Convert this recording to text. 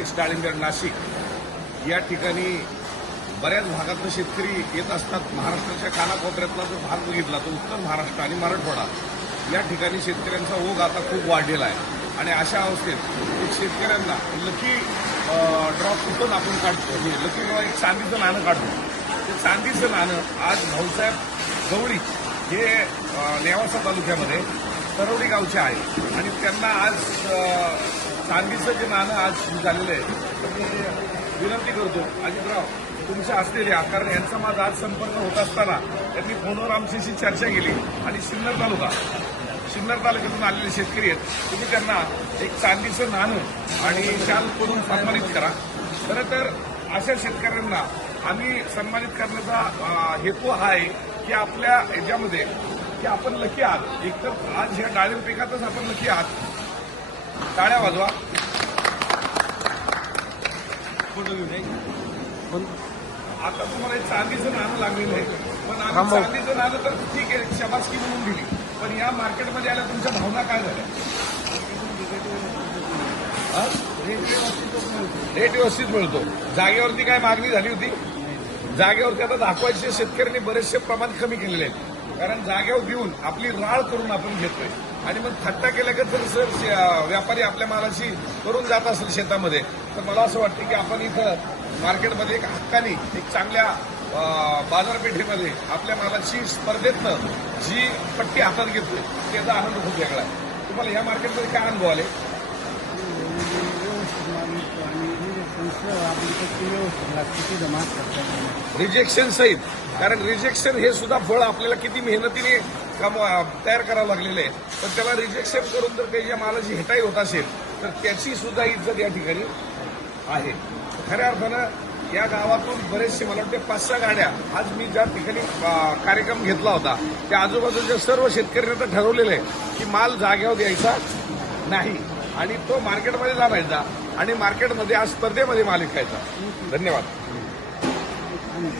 Apex डाळिंबर Nashik या ठिकाणी बऱ्याच भागातलं शेतकरी येत असतात. महाराष्ट्राच्या कानाकोपऱ्यातला जर भाग बघितला तर उत्तर महाराष्ट्र आणि मराठवाडा. या ठिकाणी शेतकऱ्यांचा ओघ आता खूप वाढलेला आहे. आणि अशा अवस्थेत शेतकऱ्यांना लकी ड्रॉप कुठून आपण काढतो? हे लकी ड्रॉ एक चांदीचं नाणं काढतो ते चांदीचं नाणं आज भाऊसाहेब गवळी हे नेवासा तालुक्यामध्ये तरवडी गावचे आहे. आणि त्यांना आज चांदीचं जे नाणं आज झालेलं आहे तर मी विनंती करतो अजितराव तुमच्या असलेले कारण यांचा माझा आज संपर्क होत असताना त्यांनी फोनवर आमच्याशी चर्चा केली आणि सिन्नर तालुका सिन्नर तालुक्यातून आलेले शेतकरी आहेत तुम्ही त्यांना एक चांदीचं नाणं आणि शाल करून सन्मानित करा. खरं तर अशा शेतकऱ्यांना आम्ही सन्मानित करण्याचा हेतू हा आहे की आपल्या याच्यामध्ये की आपण लकी आहात. एकतर आज ह्या डाळिंब पिकातच आपण लकी आहात. टाळ्या वाजवा. पण आता तुम्हाला एक चांदीचं नाणं लागलेलं आहे. पण आम्ही. चांदीचं नाणं तर ठीक आहे शबासकी म्हणून दिली. पण या मार्केटमध्ये आल्या तुमच्या भावना काय झाल्या? हा? रेट व्यवस्थित मिळतो. जागेवरती काय मागणी झाली होती? जागेवरती आता दाखवायचे शेतकऱ्यांनी बरेचसे प्रमाण कमी केलेले आहेत. कारण जागेवर देऊन आपली राळ करून आपण घेतोय. आणि मग थट्टा केला की जर सर शे- व्यापारी आपल्या मालाशी करून जात असेल शेतामध्ये. तर मला असं वाटतं की आपण इथं मार्केटमध्ये एक हक्कानी एक चांगल्या बाजारपेठेमध्ये आपल्या मालाची स्पर्धेतनं जी पट्टी हातात घेतली त्याचा आनंद खूप वेगळा आहे. तुम्हाला या मार्केटमध्ये काय अनुभव आले व्यवस्थित मागणी आणि संस्था आपली कशी व्यवस्थित लागते ती जमा करतात रिजेक्शन सहित. कारण रिजेक्शन हे सुद्धा फळ आपल्याला किती मेहनतीने तयार करावं लागलेलं आहे. पण त्याला रिजेक्शन करून जर काही ज्या मालाची हेटाई होत असेल तर त्याची सुद्धा इज्जत या ठिकाणी आहे. खऱ्या अर्थानं या गावातून बरेचसे मला वाटते पाच सहा गाड्या आज मी ज्या ठिकाणी कार्यक्रम घेतला होता त्या आजूबाजूच्या सर्व शेतकऱ्यांनी तर ठरवलेलं आहे की माल जाग्यावर द्यायचा नाही. आणि तो मार्केटमध्ये जाणायचा. आणि मार्केटमध्ये आज स्पर्धेमध्ये माल विकायचा धन्यवाद. आणि